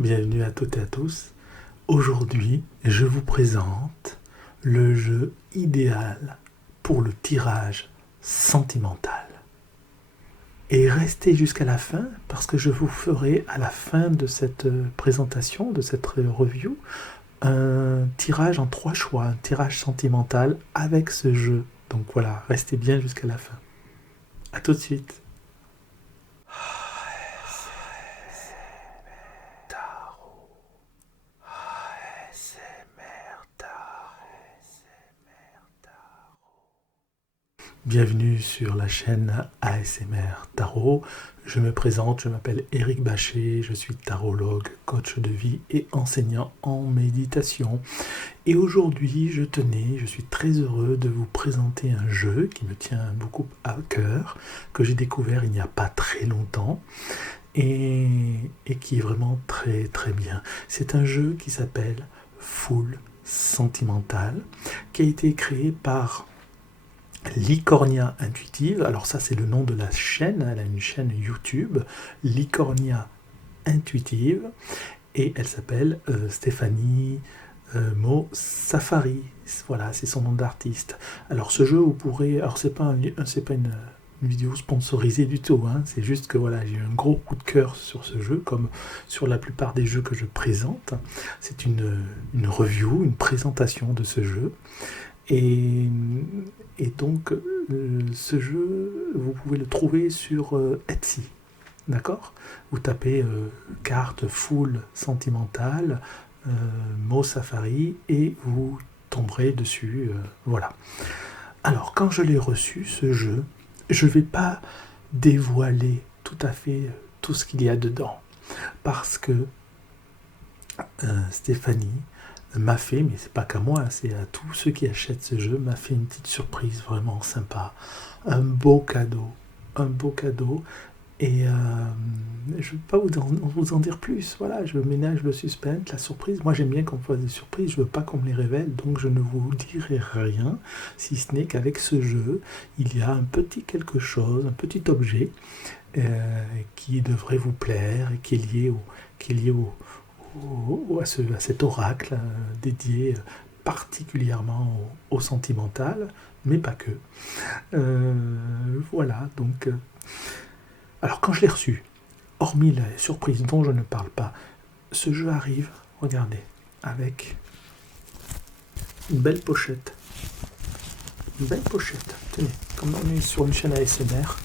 Bienvenue à toutes et à tous. Aujourd'hui, je vous présente le jeu idéal pour le tirage sentimental. Et restez jusqu'à la fin parce que je vous ferai à la fin de cette présentation, de cette review, un tirage en 3 choix, un tirage sentimental avec ce jeu. Donc voilà, restez bien jusqu'à la fin. A tout de suite. Bienvenue sur la chaîne ASMR Tarot. Je me présente, je m'appelle Éric Bachet, je suis tarologue, coach de vie et enseignant en méditation. Et aujourd'hui, je suis très heureux de vous présenter un jeu qui me tient beaucoup à cœur, que j'ai découvert il n'y a pas très longtemps et qui est vraiment très très bien. C'est un jeu qui s'appelle Full Sentimental, qui a été créé par Licornia Intuitive. Alors ça, c'est le nom de la chaîne, elle a une chaîne YouTube, Licornia Intuitive, et elle s'appelle Stéphanie Mo Safari. Voilà, c'est son nom d'artiste. Alors ce jeu, vous pourrez, alors c'est pas une vidéo sponsorisée du tout, hein. C'est juste que voilà, j'ai eu un gros coup de cœur sur ce jeu, comme sur la plupart des jeux que je présente. C'est une review, une présentation de ce jeu. Et donc, ce jeu, vous pouvez le trouver sur Etsy, d'accord? Vous tapez carte full sentimentale, Mo Safari, et vous tomberez dessus, voilà. Alors, quand je l'ai reçu, ce jeu, je ne vais pas dévoiler tout à fait tout ce qu'il y a dedans, parce que Stéphanie m'a fait, mais c'est pas qu'à moi, c'est à tous ceux qui achètent ce jeu, m'a fait une petite surprise vraiment sympa, un beau cadeau, et je ne vais pas vous en dire plus, voilà, je ménage le suspense, la surprise. Moi j'aime bien qu'on me fasse des surprises, je veux pas qu'on me les révèle, donc je ne vous dirai rien, si ce n'est qu'avec ce jeu, il y a un petit quelque chose, un petit objet qui devrait vous plaire et qui est lié à cet oracle dédié particulièrement au sentimental, mais pas que. Voilà, donc... alors quand je l'ai reçu, hormis la surprise dont je ne parle pas, ce jeu arrive, regardez, avec une belle pochette. Une belle pochette, tenez, comme on est sur une chaîne ASMR.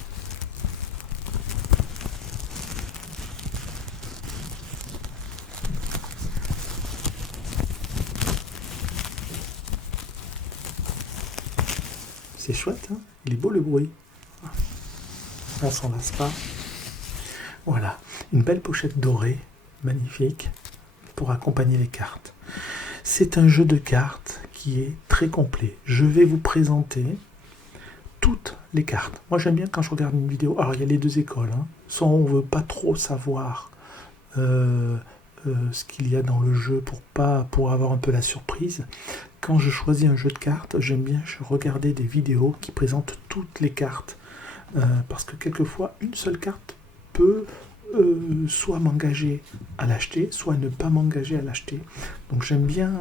C'est chouette, hein? Il est beau le bruit. On s'en lasse pas. Voilà, une belle pochette dorée, magnifique, pour accompagner les cartes. C'est un jeu de cartes qui est très complet. Je vais vous présenter toutes les cartes. Moi j'aime bien quand je regarde une vidéo, alors il y a les deux écoles, hein. Soit on ne veut pas trop savoir ce qu'il y a dans le jeu pour avoir un peu la surprise. Quand je choisis un jeu de cartes, j'aime bien regarder des vidéos qui présentent toutes les cartes. Parce que quelquefois, une seule carte peut soit m'engager à l'acheter, soit ne pas m'engager à l'acheter. Donc j'aime bien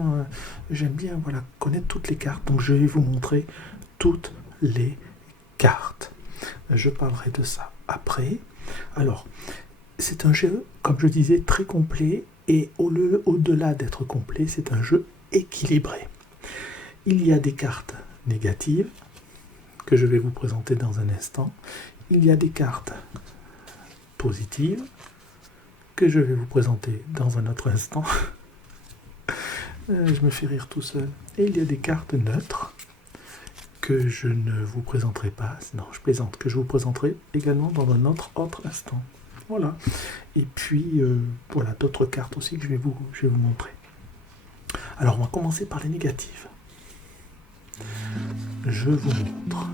voilà, connaître toutes les cartes. Donc je vais vous montrer toutes les cartes. Je parlerai de ça après. Alors, c'est un jeu, comme je disais, très complet. Et au-delà d'être complet, c'est un jeu équilibré. Il y a des cartes négatives que je vais vous présenter dans un instant. Il y a des cartes positives que je vais vous présenter dans un autre instant. Je me fais rire tout seul. Et il y a des cartes neutres que je ne vous présenterai pas. Non, je plaisante, que je vous présenterai également dans un autre instant. Voilà. Et puis, voilà, d'autres cartes aussi que je vais vous montrer. Alors, on va commencer par les négatives. Je vous montre.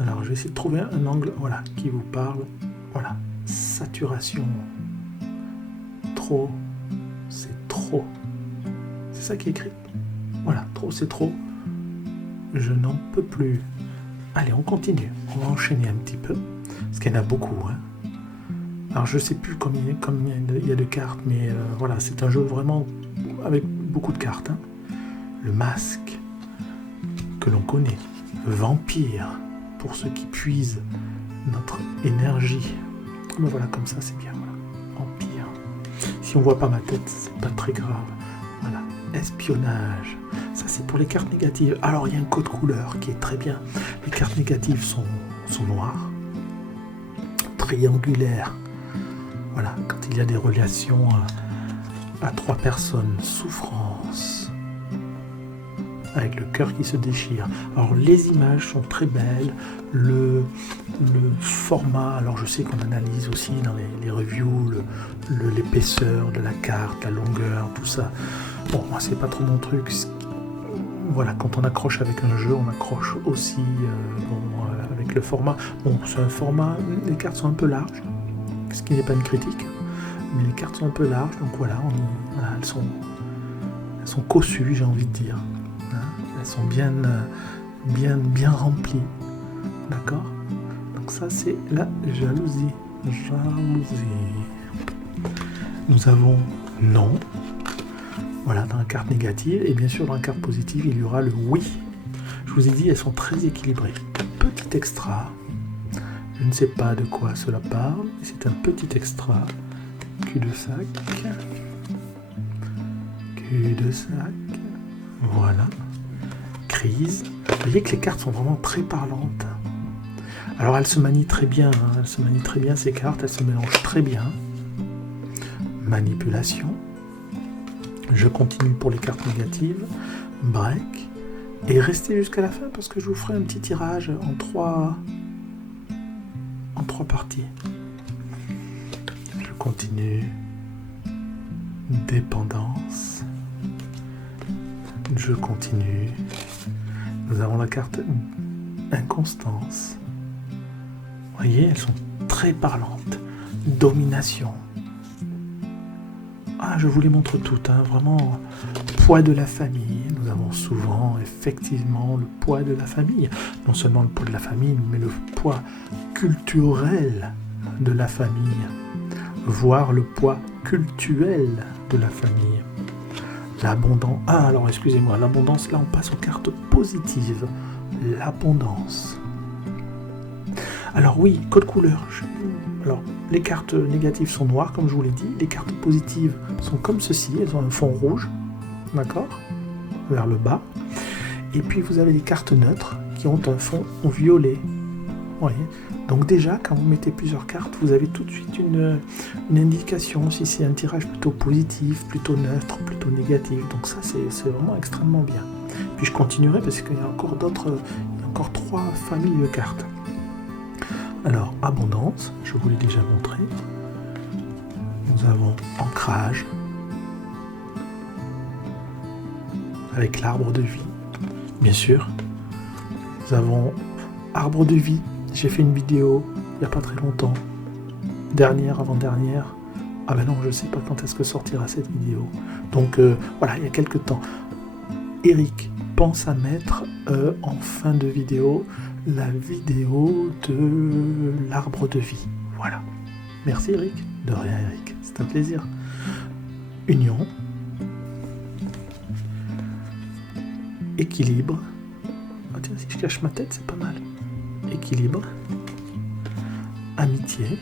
Alors, je vais essayer de trouver un angle, voilà, qui vous parle. Voilà, saturation. Trop, c'est trop. C'est ça qui est écrit. Voilà, trop, c'est trop. Je n'en peux plus. Allez, on continue. On va enchaîner un petit peu. Parce qu'il y en a beaucoup, hein. Alors je sais plus combien il y a de cartes, mais voilà, c'est un jeu vraiment avec beaucoup de cartes. Hein. Le masque, que l'on connaît. Le vampire, pour ceux qui puisent notre énergie. Mais voilà, comme ça, c'est bien. Voilà. Vampire. Si on voit pas ma tête, c'est pas très grave. Voilà. Espionnage. Ça, c'est pour les cartes négatives. Alors, il y a un code couleur qui est très bien. Les cartes négatives sont noires, triangulaires. Voilà, quand il y a des relations à 3 personnes, souffrance, avec le cœur qui se déchire. Alors les images sont très belles, le format, alors je sais qu'on analyse aussi dans les reviews l'épaisseur de la carte, la longueur, tout ça. Bon, moi c'est pas trop mon truc. Voilà, quand on accroche avec un jeu, on accroche aussi avec le format. Bon, c'est un format, les cartes sont un peu larges, ce qui n'est pas une critique, mais les cartes sont un peu larges, donc voilà, elles sont cossues, j'ai envie de dire. Elles sont bien remplies. D'accord ? Donc ça, c'est la jalousie. Nous avons non. Voilà, dans la carte négative. Et bien sûr, dans la carte positive, il y aura le oui. Je vous ai dit, elles sont très équilibrées. Petit extra. Je ne sais pas de quoi cela parle. C'est un petit extra. Cul-de-sac. Cul-de-sac. Voilà. Crise. Vous voyez que les cartes sont vraiment très parlantes. Alors elles se manient très bien, ces cartes, elles se mélangent très bien. Manipulation. Je continue pour les cartes négatives. Break. Et restez jusqu'à la fin parce que je vous ferai un petit tirage en trois parties. Je continue. Dépendance. Je continue. Nous avons la carte inconstance. Vous voyez, elles sont très parlantes. Domination. Ah, je vous les montre toutes, hein, vraiment. Poids de la famille. Nous avons souvent, effectivement, le poids de la famille. Non seulement le poids de la famille, mais le poids culturel de la famille. Voire le poids cultuel de la famille. L'abondance. Ah, alors excusez-moi, l'abondance, là on passe aux cartes positives. L'abondance. Alors oui, code couleur. Alors, les cartes négatives sont noires, comme je vous l'ai dit. Les cartes positives sont comme ceci, elles ont un fond rouge, d'accord, vers le bas. Et puis vous avez les cartes neutres qui ont un fond violet. Vous voyez ? Donc déjà, quand vous mettez plusieurs cartes, vous avez tout de suite une indication si c'est un tirage plutôt positif, plutôt neutre, plutôt négatif. Donc ça, c'est vraiment extrêmement bien. Puis je continuerai parce qu'il y a encore encore 3 familles de cartes. Alors, abondance, je vous l'ai déjà montré. Nous avons ancrage, avec l'arbre de vie, bien sûr. Nous avons arbre de vie. J'ai fait une vidéo il n'y a pas très longtemps, avant-dernière. Ah ben non, je ne sais pas quand est-ce que sortira cette vidéo. Donc voilà, il y a quelques temps. Eric pense à mettre en fin de vidéo la vidéo de l'arbre de vie. Voilà. Merci Eric. De rien Eric, c'est un plaisir. Union. Équilibre. Oh, tiens, si je cache ma tête, c'est pas mal. Équilibre. Amitié.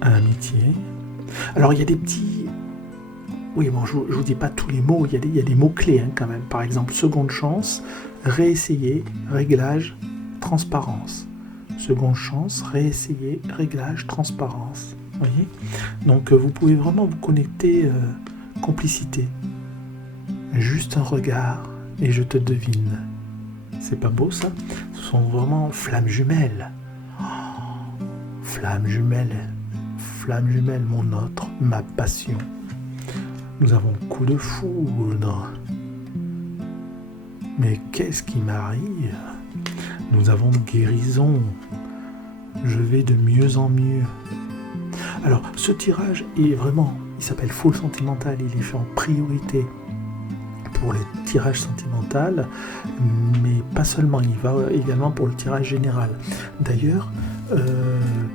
Amitié. Alors il y a des petits... Oui, bon, je vous dis pas tous les mots, il y a des mots-clés hein, quand même. Par exemple, seconde chance, réessayer, réglage, transparence. Seconde chance, réessayer, réglage, transparence. Vous voyez ? Donc vous pouvez vraiment vous connecter complicité. Juste un regard et je te devine. C'est pas beau ça ? Ce sont vraiment flammes jumelles. Oh, flammes jumelles, mon autre, ma passion. Nous avons coup de foudre. Mais qu'est-ce qui m'arrive ? Nous avons guérison. Je vais de mieux en mieux. Alors, ce tirage est vraiment, il s'appelle Full Sentimental, il est fait en priorité pour le tirage sentimental, mais pas seulement, il va également pour le tirage général. D'ailleurs,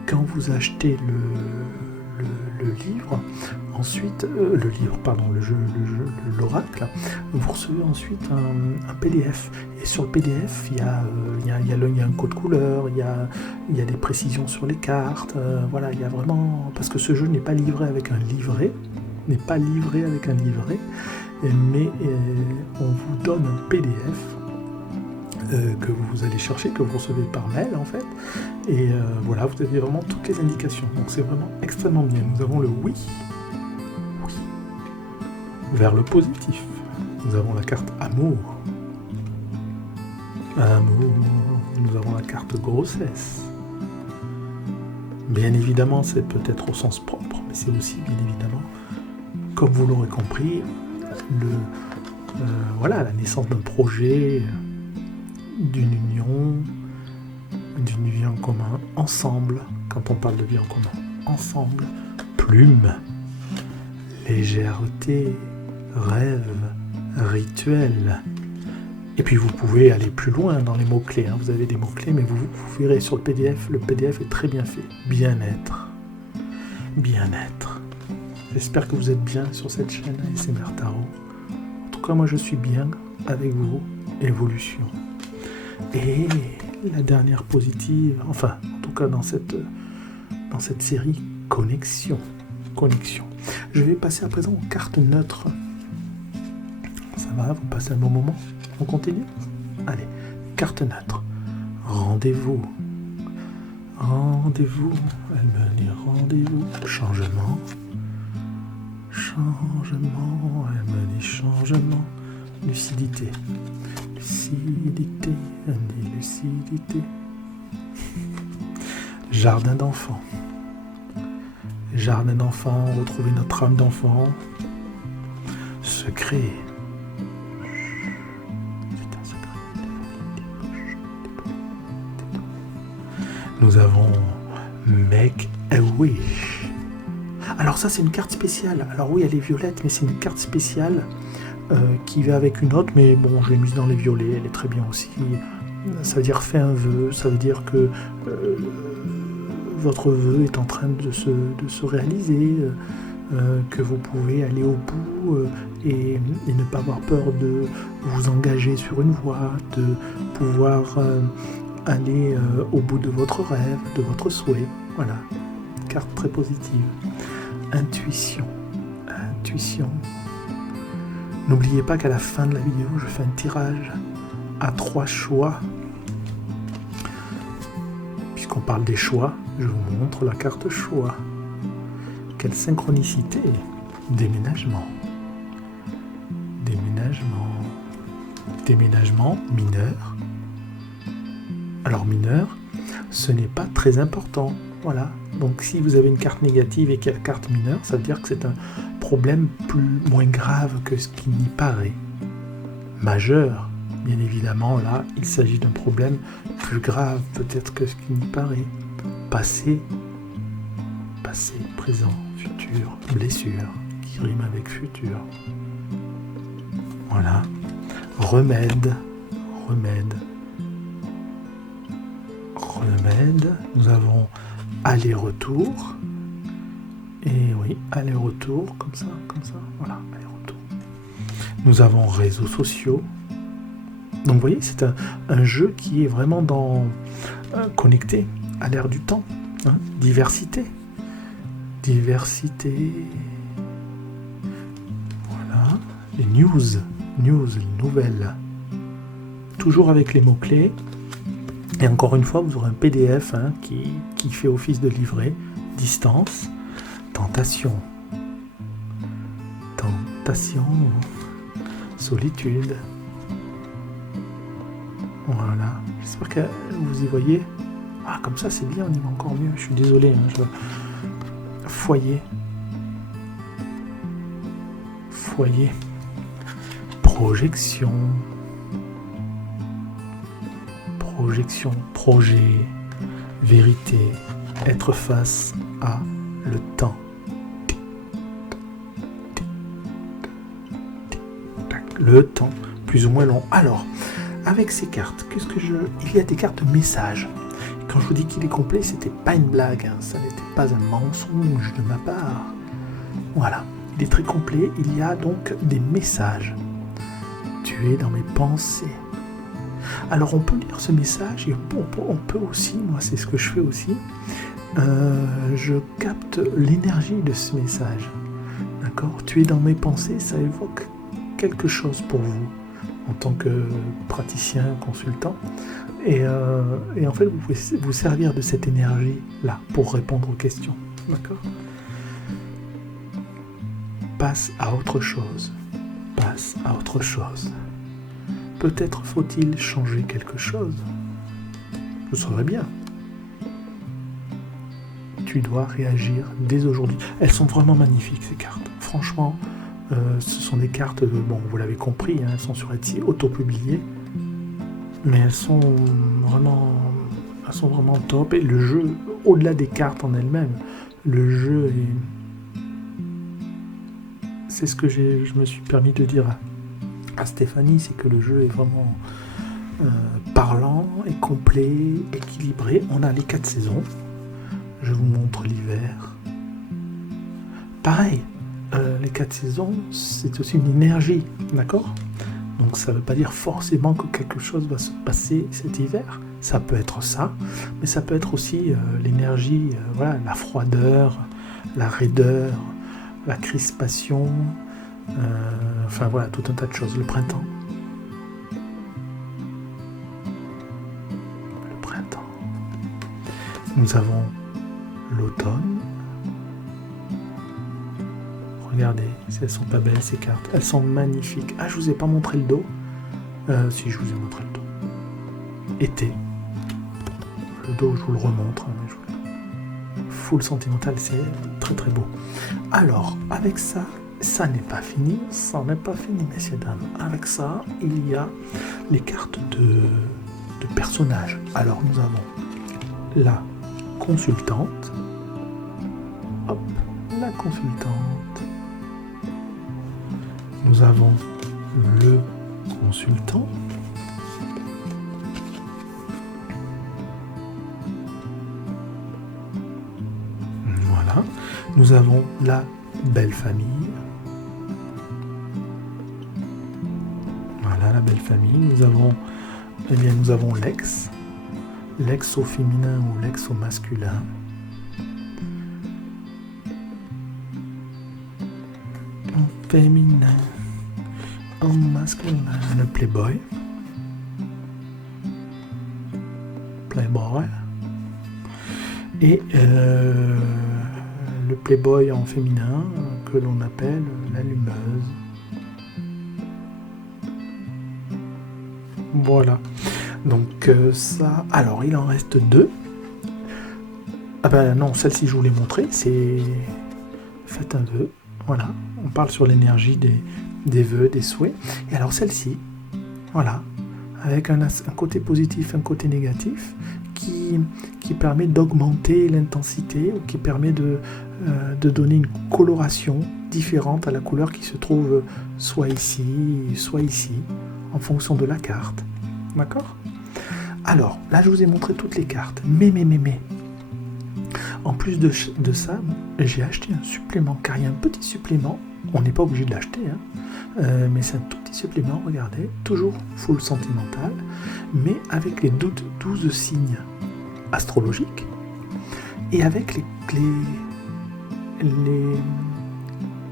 quand vous achetez le livre, ensuite, l'oracle, vous recevez ensuite un PDF. Et sur le PDF, il y a un code couleur, il y a des précisions sur les cartes. Voilà, il y a vraiment... Parce que ce jeu n'est pas livré avec un livret, mais on vous donne un PDF que vous allez chercher, que vous recevez par mail en fait, et voilà, vous avez vraiment toutes les indications, donc c'est vraiment extrêmement bien. Nous avons le oui, vers le positif, nous avons la carte amour, nous avons la carte grossesse, bien évidemment c'est peut-être au sens propre, mais c'est aussi bien évidemment, comme vous l'aurez compris, la naissance d'un projet, d'une vie en commun, ensemble, quand on parle de vie en commun, ensemble, plume, légèreté, rêve, rituel. Et puis vous pouvez aller plus loin dans les mots-clés, hein. Vous avez des mots-clés, mais vous verrez sur le PDF est très bien fait. Bien-être. J'espère que vous êtes bien sur cette chaîne ASMR Tarot. En tout cas, moi je suis bien avec vous, évolution. Et la dernière positive, enfin, en tout cas dans cette série, connexion. Je vais passer à présent aux cartes neutres. Ça va, vous passez un bon moment? On continue? Allez, carte neutre. Rendez-vous. Elle me dit rendez-vous. Changement, elle me dit changement. Lucidité. Jardin d'enfant, retrouver notre âme d'enfant. Secret. Nous avons Make a Wish. Alors ça c'est une carte spéciale. Alors oui, elle est violette, mais c'est une carte spéciale qui va avec une autre, mais bon, je l'ai mise dans les violets, elle est très bien aussi. Ça veut dire fais un vœu, ça veut dire que votre vœu est en train de se réaliser, que vous pouvez aller au bout et ne pas avoir peur de vous engager sur une voie, de pouvoir aller au bout de votre rêve, de votre souhait. Voilà, carte très positive. Intuition. N'oubliez pas qu'à la fin de la vidéo, je fais un tirage à 3 choix. Puisqu'on parle des choix, je vous montre la carte choix. Quelle synchronicité! Déménagement mineur. Alors mineur, ce n'est pas très important. Voilà. Donc si vous avez une carte négative et qu'il y a la carte mineure, ça veut dire que c'est un problème moins grave que ce qui n'y paraît. Majeur, bien évidemment, là, il s'agit d'un problème plus grave peut-être que ce qui n'y paraît. Passé, présent, futur, blessure, qui rime avec futur. Voilà. Remède. Nous avons aller-retour. Et oui, aller-retour, comme ça, voilà, aller-retour. Nous avons réseaux sociaux. Donc vous voyez, c'est un jeu qui est vraiment connecté à l'ère du temps. Hein. Diversité. Voilà. Les news, les nouvelles. Toujours avec les mots-clés. Et encore une fois, vous aurez un PDF qui fait office de livret. Distance. Tentation, solitude. Voilà, j'espère que vous y voyez. Ah, comme ça c'est bien, on y va encore mieux. Je suis désolé. Foyer. Projection, projet, vérité, être face à le temps. Le temps, plus ou moins long. Alors, avec ces cartes, il y a des cartes messages Quand je vous dis qu'il est complet, c'était pas une blague, hein, ça n'était pas un mensonge de ma part. Voilà, il est très complet, il y a donc des messages. Tu es dans mes pensées. Alors on peut lire ce message et on peut aussi, moi c'est ce que je fais aussi, je capte l'énergie de ce message. D'accord ? Tu es dans mes pensées, ça évoque quelque chose pour vous en tant que praticien, consultant. Et en fait, vous pouvez vous servir de cette énergie-là pour répondre aux questions. D'accord ? Passe à autre chose. Passe à autre chose. Peut-être faut-il changer quelque chose. Je saurais bien. Tu dois réagir dès aujourd'hui. Elles sont vraiment magnifiques, ces cartes. Franchement, ce sont des cartes, bon, vous l'avez compris, hein, elles sont sur Etsy, auto-publiées. Mais elles sont vraiment top. Et le jeu, au-delà des cartes en elles-mêmes, le jeu est... C'est ce que je me suis permis de dire à Stéphanie, c'est que le jeu est vraiment parlant et complet, équilibré. On a les 4 saisons. Je vous montre l'hiver. Pareil, les 4 saisons, c'est aussi une énergie, d'accord ? Donc ça ne veut pas dire forcément que quelque chose va se passer cet hiver. Ça peut être ça, mais ça peut être aussi l'énergie, voilà, la froideur, la raideur, la crispation, enfin voilà, tout un tas de choses. Le printemps. Le printemps. Nous avons l'automne. Regardez, elles sont pas belles ces cartes. Elles sont magnifiques. Ah, je vous ai pas montré le dos. Si, je vous ai montré le dos. Été. Le dos, je vous le remontre. Full sentimental, c'est très très beau. Alors, avec ça, ça n'est pas fini. Ça n'est pas fini, messieurs, dames. Avec ça, il y a les cartes de personnages. Alors, nous avons la consultante. Hop, la consultante. Nous avons le consultant. Voilà. Nous avons la belle famille. Voilà, la belle famille. Nous avons l'ex. L'ex au féminin ou l'ex au masculin. En féminin. En masculin. Le playboy. Playboy. Et le playboy en féminin que l'on appelle l'allumeuse. Voilà. Donc ça... Alors, il en reste 2. Ah ben non, celle-ci je vous l'ai montrée. C'est... Faites un vœu. Voilà. On parle sur l'énergie des vœux, des souhaits. Et alors celle-ci, voilà, avec un côté positif, un côté négatif, qui permet d'augmenter l'intensité, ou qui permet de donner une coloration différente à la couleur qui se trouve soit ici, en fonction de la carte. D'accord ? Alors, là je vous ai montré toutes les cartes, mais. En plus de ça, j'ai acheté un supplément, car il y a un petit supplément, on n'est pas obligé de l'acheter, hein, mais c'est un tout petit supplément, regardez, toujours full sentimental, mais avec les 12 signes astrologiques, et avec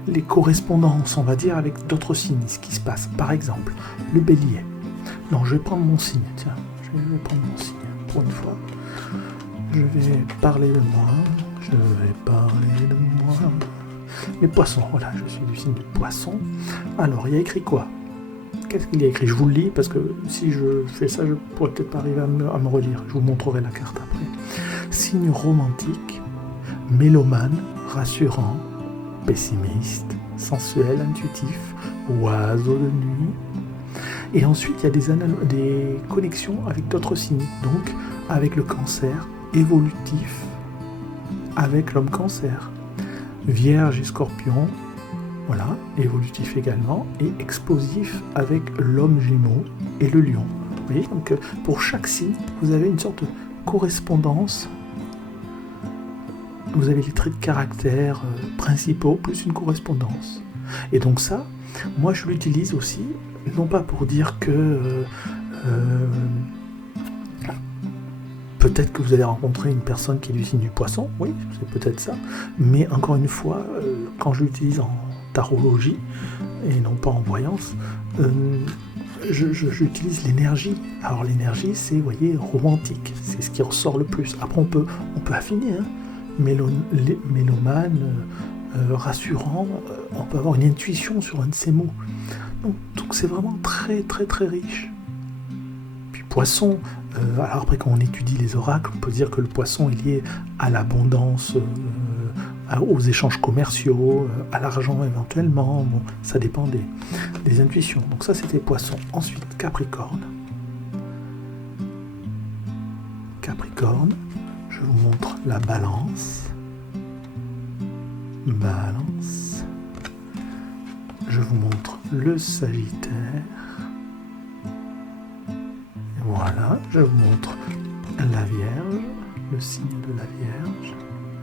les correspondances, on va dire, avec d'autres signes, ce qui se passe. Par exemple, le bélier. Non, je vais prendre mon signe, tiens, je vais prendre mon signe, pour une fois. Je vais parler de moi, Les poissons, voilà, je suis du signe du poisson. Alors, il y a écrit quoi ? Qu'est-ce qu'il y a écrit ? Je vous le lis, parce que si je fais ça, je pourrais peut-être pas arriver à me relire. Je vous montrerai la carte après. Signe romantique, mélomane, rassurant, pessimiste, sensuel, intuitif, oiseau de nuit. Et ensuite, il y a des connexions avec d'autres signes. Donc, avec le cancer, évolutif avec l'homme cancer, vierge et scorpion, voilà, évolutif également, et explosif avec l'homme gémeaux et le lion. Vous voyez, donc pour chaque signe, vous avez une sorte de correspondance, vous avez les traits de caractère principaux plus une correspondance. Et donc ça, moi je l'utilise aussi, non pas pour dire que peut-être que vous allez rencontrer une personne qui est du signe du poisson, oui, c'est peut-être ça, mais encore une fois, quand je l'utilise en tarologie, et non pas en voyance, j'utilise l'énergie. Alors l'énergie, c'est, vous voyez, romantique, c'est ce qui ressort le plus. Après, on peut affiner, hein. Mélomane, rassurant, on peut avoir une intuition sur un de ces mots. Donc c'est vraiment très très très riche. Puis poisson, alors après quand on étudie les oracles, on peut dire que le poisson est lié à l'abondance, aux échanges commerciaux, à l'argent éventuellement, bon, ça dépend des intuitions. Donc ça c'était poisson. Ensuite Capricorne. Capricorne, je vous montre la balance. Balance. Je vous montre le Sagittaire. Voilà, je vous montre la Vierge, le signe de la Vierge.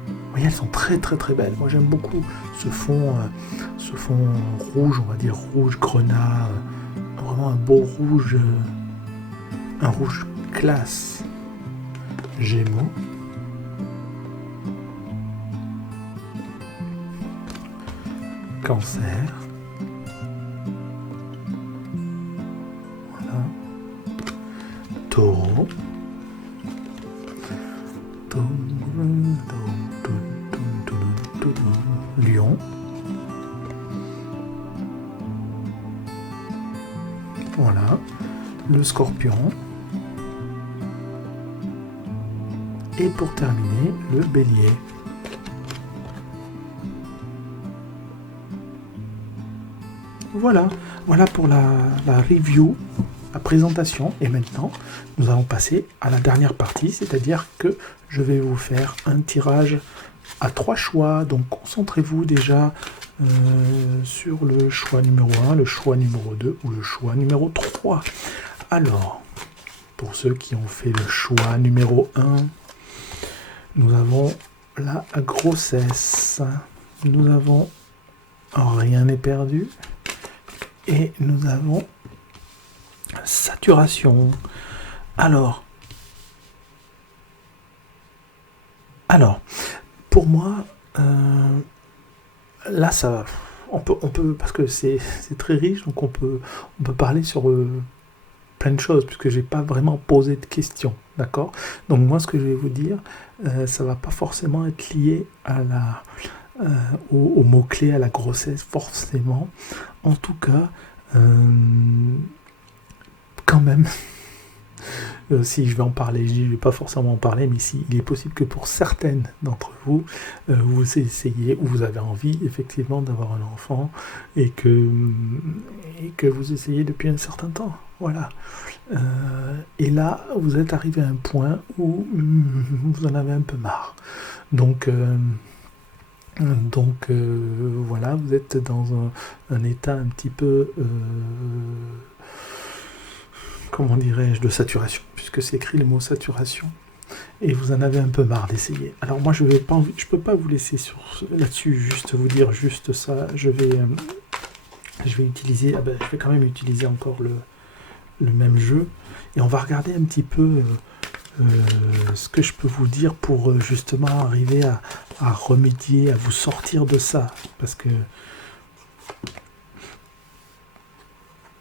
Vous voyez, elles sont très très très belles. Moi j'aime beaucoup ce fond rouge, on va dire rouge grenat, vraiment un beau rouge, un rouge classe. Gémeaux. Cancer. Voilà. Taureau. Lion. Voilà. Le Scorpion. Et pour terminer, le Bélier. Voilà pour la review, la présentation. Et maintenant, nous allons passer à la dernière partie, c'est-à-dire que je vais vous faire un tirage à 3 choix. Donc concentrez-vous déjà sur le choix numéro 1, le choix numéro 2 ou le choix numéro 3. Alors, pour ceux qui ont fait le choix numéro 1, nous avons la grossesse, nous avons rien n'est perdu, et nous avons saturation. Alors, pour moi, là, ça va. On peut, parce que c'est très riche, donc on peut parler sur plein de choses, puisque j'ai pas vraiment posé de questions, d'accord ? Donc moi, ce que je vais vous dire, ça va pas forcément être lié à au mot-clé, à la grossesse, forcément. En tout cas, quand même, si je vais en parler, je ne vais pas forcément en parler, mais il est possible que pour certaines d'entre vous, vous essayez, ou vous avez envie, effectivement, d'avoir un enfant, et que vous essayez depuis un certain temps. Voilà. Et là, vous êtes arrivé à un point où vous en avez un peu marre. Donc voilà, vous êtes dans un état un petit peu, comment dirais-je, de saturation, puisque c'est écrit le mot saturation, et vous en avez un peu marre d'essayer. Alors moi je peux pas vous laisser là-dessus, juste vous dire juste ça. Je vais utiliser, je vais quand même utiliser encore le même jeu, et on va regarder un petit peu ce que je peux vous dire pour justement arriver à remédier, à vous sortir de ça, parce que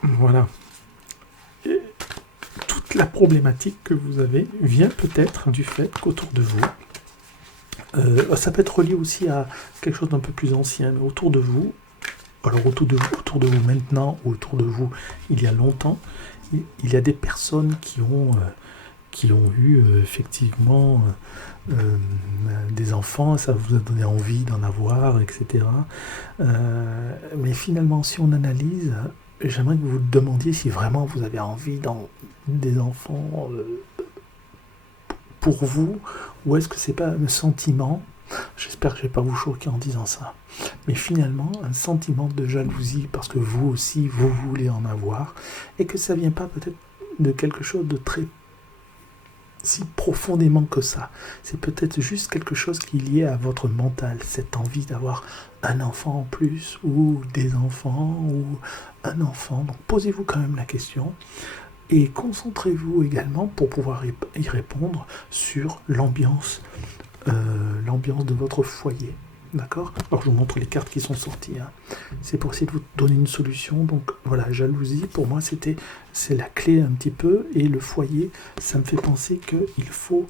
voilà, et toute la problématique que vous avez vient peut-être du fait qu'autour de vous, ça peut être relié aussi à quelque chose d'un peu plus ancien, mais autour de vous, alors autour de vous maintenant, ou autour de vous il y a longtemps, il y a des personnes qui ont eu effectivement des enfants, ça vous a donné envie d'en avoir, etc. Mais finalement, si on analyse, j'aimerais que vous vous demandiez si vraiment vous avez envie des enfants pour vous, ou est-ce que c'est pas un sentiment, j'espère que je ne vais pas vous choquer en disant ça, mais finalement un sentiment de jalousie, parce que vous aussi, vous voulez en avoir, et que ça vient pas peut-être de quelque chose de très si profondément que ça. C'est peut-être juste quelque chose qui est lié à votre mental, cette envie d'avoir un enfant en plus, ou des enfants, ou un enfant. Donc posez-vous quand même la question, et concentrez-vous également, pour pouvoir y répondre, sur l'ambiance de votre foyer. D'accord? Alors je vous montre les cartes qui sont sorties. Hein. C'est pour essayer de vous donner une solution. Donc voilà, jalousie, pour moi c'est la clé un petit peu. Et le foyer, ça me fait penser qu'il faut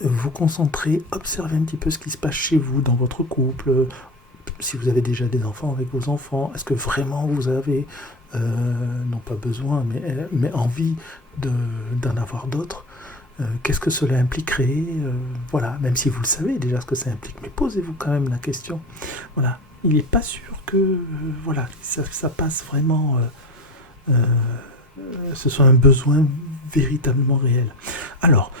vous concentrer, observer un petit peu ce qui se passe chez vous, dans votre couple. Si vous avez déjà des enfants, avec vos enfants, est-ce que vraiment vous avez, non pas besoin, mais envie d'en avoir d'autres? Qu'est-ce que cela impliquerait? Voilà, même si vous le savez déjà ce que ça implique, mais posez-vous quand même la question. Voilà, il n'est pas sûr que voilà, ça passe vraiment, ce soit un besoin véritablement réel. Alors,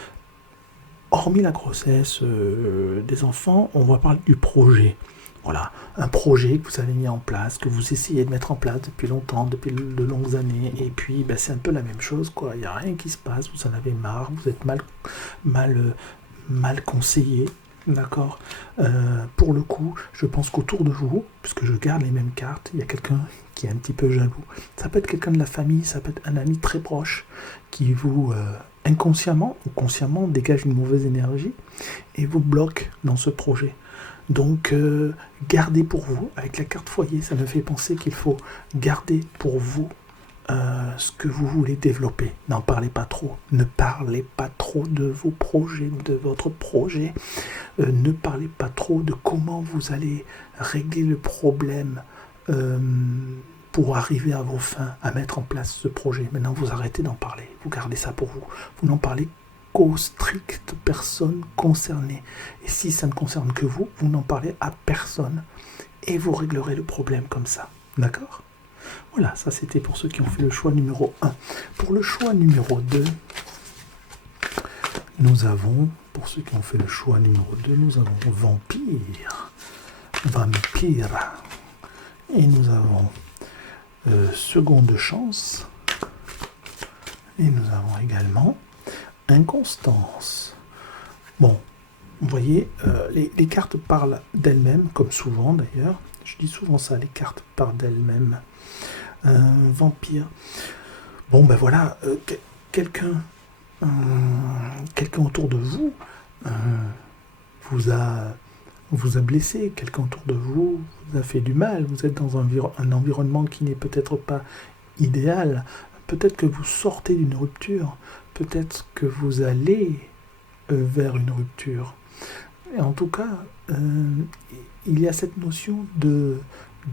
hormis la grossesse des enfants, on va parler du projet. Voilà, un projet que vous avez mis en place, que vous essayez de mettre en place depuis longtemps, depuis de longues années, et puis c'est un peu la même chose, quoi. Il n'y a rien qui se passe, vous en avez marre, vous êtes mal conseillé, d'accord. Pour le coup, je pense qu'autour de vous, puisque je garde les mêmes cartes, il y a quelqu'un qui est un petit peu jaloux. Ça peut être quelqu'un de la famille, ça peut être un ami très proche, qui vous, inconsciemment ou consciemment, dégage une mauvaise énergie, et vous bloque dans ce projet. Donc, gardez pour vous, avec la carte foyer, ça me fait penser qu'il faut garder pour vous ce que vous voulez développer. N'en parlez pas trop. Ne parlez pas trop de vos projets, de votre projet. Ne parlez pas trop de comment vous allez régler le problème pour arriver à vos fins, à mettre en place ce projet. Maintenant, vous arrêtez d'en parler. Vous gardez ça pour vous. Vous n'en parlez qu'aux strictes personnes concernées. Et si ça ne concerne que vous, vous n'en parlez à personne. Et vous réglerez le problème comme ça. D'accord ? Voilà, ça c'était pour ceux qui ont fait le choix numéro 1. Pour le choix numéro 2, nous avons, pour ceux qui ont fait le choix numéro 2, nous avons vampire. Et nous avons seconde chance. Et nous avons également inconstance. Bon, vous voyez, les cartes parlent d'elles-mêmes, comme souvent d'ailleurs. Je dis souvent ça, les cartes parlent d'elles-mêmes. Vampire. Bon, ben voilà, quelqu'un autour de vous vous a blessé, quelqu'un autour de vous vous a fait du mal, vous êtes dans un environnement qui n'est peut-être pas idéal, peut-être que vous sortez d'une rupture, peut-être que vous allez vers une rupture. Et en tout cas, il y a cette notion de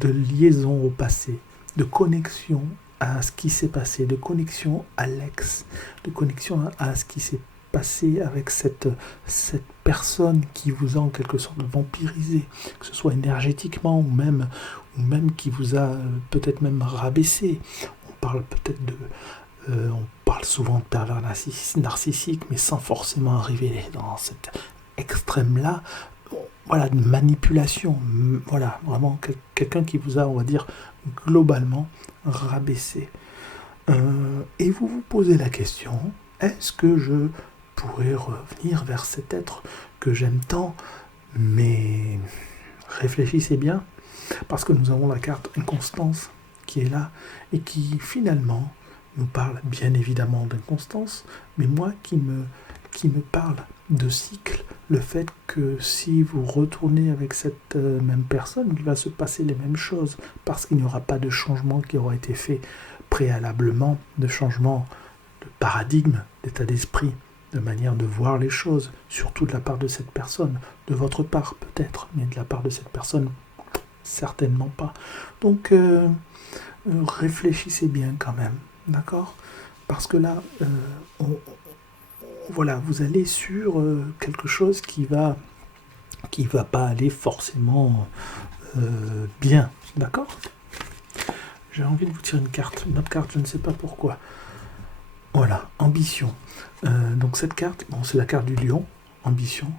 liaison au passé, de connexion à ce qui s'est passé, de connexion à l'ex, de connexion à ce qui s'est passé avec cette personne qui vous a en quelque sorte vampirisé, que ce soit énergétiquement ou même qui vous a peut-être même rabaissé. On parle peut-être on parle souvent de pervers narcissique, mais sans forcément arriver dans cet extrême-là. Voilà, de manipulation. Voilà, vraiment quelqu'un qui vous a, on va dire, globalement rabaissé. Et vous vous posez la question, est-ce que je pourrais revenir vers cet être que j'aime tant? Mais réfléchissez bien, parce que nous avons la carte inconstance qui est là et qui finalement nous parle bien évidemment d'inconstance, mais moi qui me parle de cycle, le fait que si vous retournez avec cette même personne, il va se passer les mêmes choses, parce qu'il n'y aura pas de changement qui aura été fait préalablement, de changement de paradigme, d'état d'esprit, de manière de voir les choses, surtout de la part de cette personne, de votre part peut-être, mais de la part de cette personne, certainement pas. Donc, réfléchissez bien quand même, d'accord ? Parce que là, voilà, vous allez sur quelque chose qui va pas aller forcément bien, d'accord ? J'ai envie de vous tirer une autre carte, je ne sais pas pourquoi. Voilà, ambition. Donc cette carte, bon, c'est la carte du lion, ambition.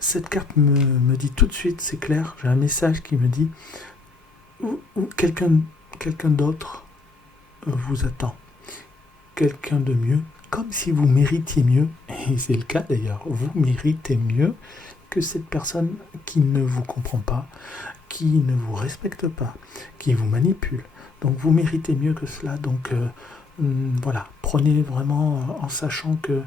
Cette carte me dit tout de suite, c'est clair, j'ai un message qui me dit quelqu'un d'autre vous attend. Quelqu'un de mieux comme si vous méritiez mieux, et c'est le cas d'ailleurs, vous méritez mieux que cette personne qui ne vous comprend pas, qui ne vous respecte pas, qui vous manipule. Donc vous méritez mieux que cela. Donc voilà, prenez vraiment en sachant que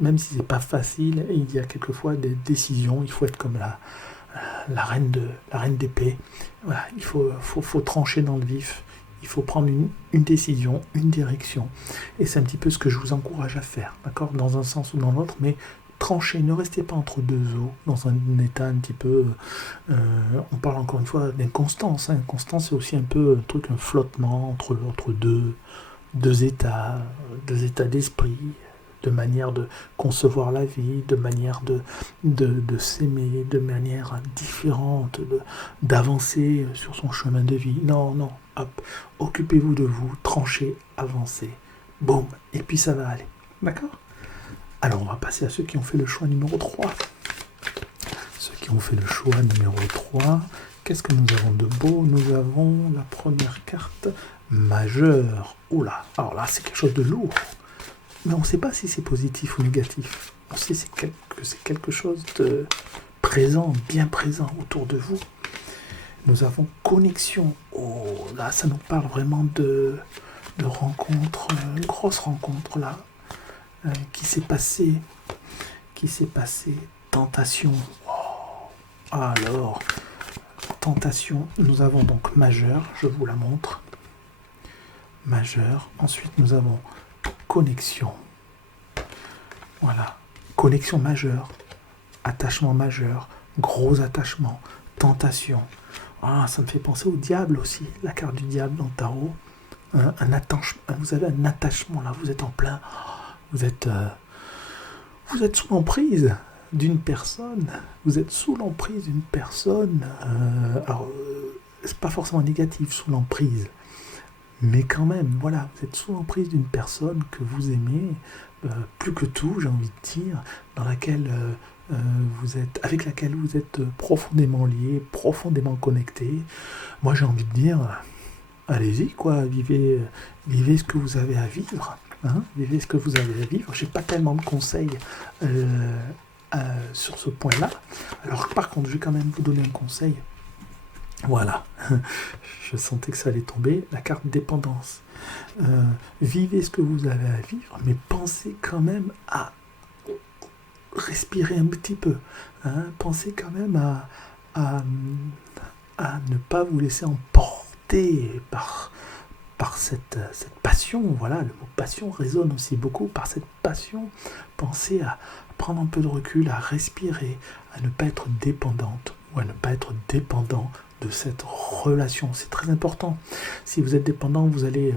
même si c'est pas facile, il y a quelquefois des décisions, il faut être comme la reine d'épée. Voilà, il faut trancher dans le vif. Il faut prendre une décision, une direction. Et c'est un petit peu ce que je vous encourage à faire, d'accord, dans un sens ou dans l'autre, mais tranchez, ne restez pas entre deux eaux, dans un état un petit peu... on parle encore une fois d'inconstance. Hein. Inconstance, c'est aussi un peu un flottement entre deux états d'esprit, de manière de concevoir la vie, de manière de s'aimer, de manière différente, d'avancer sur son chemin de vie. Non, hop, occupez-vous de vous, tranchez, avancez. Boum, et puis ça va aller. D'accord ? Alors, on va passer à ceux qui ont fait le choix numéro 3. Ceux qui ont fait le choix numéro 3, qu'est-ce que nous avons de beau ? Nous avons la première carte majeure. Oula, alors là, c'est quelque chose de lourd. Mais on ne sait pas si c'est positif ou négatif. On sait que c'est quelque chose de présent, bien présent autour de vous. Nous avons connexion. Oh, là, ça nous parle vraiment de rencontre, une grosse rencontre là, qui s'est passée. Tentation. Oh. Alors, tentation, nous avons donc majeur, je vous la montre. Majeur. Ensuite, nous avons connexion. Voilà. Connexion majeure. Attachement majeur. Gros attachement. Tentation. Ah, ça me fait penser au diable aussi. La carte du diable dans le tarot. Vous avez un attachement là. Vous êtes en plein. Vous êtes sous l'emprise d'une personne. Vous êtes sous l'emprise d'une personne. Alors, c'est pas forcément négatif sous l'emprise. Mais quand même, voilà, vous êtes sous l'emprise d'une personne que vous aimez, plus que tout, j'ai envie de dire, avec laquelle vous êtes profondément lié, profondément connecté. Moi, j'ai envie de dire, allez-y, quoi, vivez ce que vous avez à vivre. Hein, vivez ce que vous avez à vivre. J'ai pas tellement de conseils sur ce point-là. Alors, par contre, je vais quand même vous donner un conseil. Voilà, je sentais que ça allait tomber, la carte dépendance. Vivez ce que vous avez à vivre, mais pensez quand même à respirer un petit peu. Hein, pensez quand même à ne pas vous laisser emporter par cette passion. Voilà, le mot passion résonne aussi beaucoup par cette passion. Pensez à prendre un peu de recul, à respirer, à ne pas être dépendante ou à ne pas être dépendant de cette relation. C'est très important. Si vous êtes dépendant, vous allez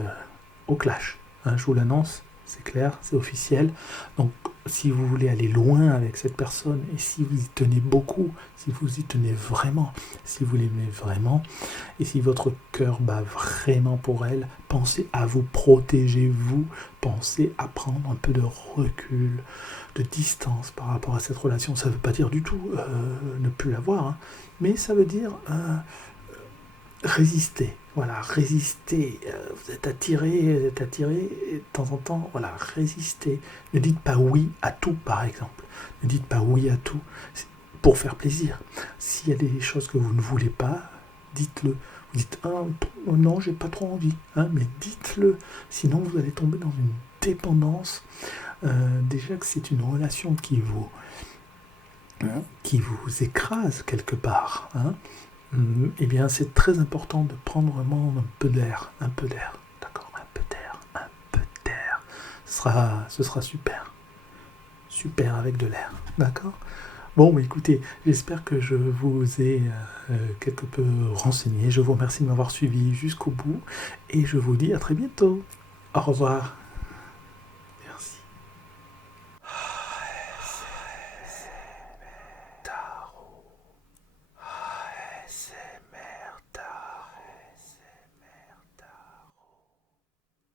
au clash. Hein, je vous l'annonce, c'est clair, c'est officiel. Donc, si vous voulez aller loin avec cette personne, et si vous y tenez beaucoup, si vous y tenez vraiment, si vous l'aimez vraiment, et si votre cœur bat vraiment pour elle, pensez à vous protéger, vous, pensez à prendre un peu de recul, de distance par rapport à cette relation. Ça ne veut pas dire du tout ne plus la voir, hein, mais ça veut dire résister. Voilà, résister. Vous êtes attiré, et de temps en temps, voilà, résister. Ne dites pas oui à tout, par exemple. Ne dites pas oui à tout pour faire plaisir. S'il y a des choses que vous ne voulez pas, dites-le. Vous dites, non, j'ai pas trop envie, hein, mais dites-le. Sinon, vous allez tomber dans une dépendance. Déjà que c'est une relation qui vous écrase quelque part, hein. Eh bien, c'est très important de prendre vraiment un peu d'air, d'accord, un peu d'air. Ce sera super avec de l'air, d'accord. Bon, écoutez, j'espère que je vous ai quelque peu renseigné. Je vous remercie de m'avoir suivi jusqu'au bout et je vous dis à très bientôt. Au revoir.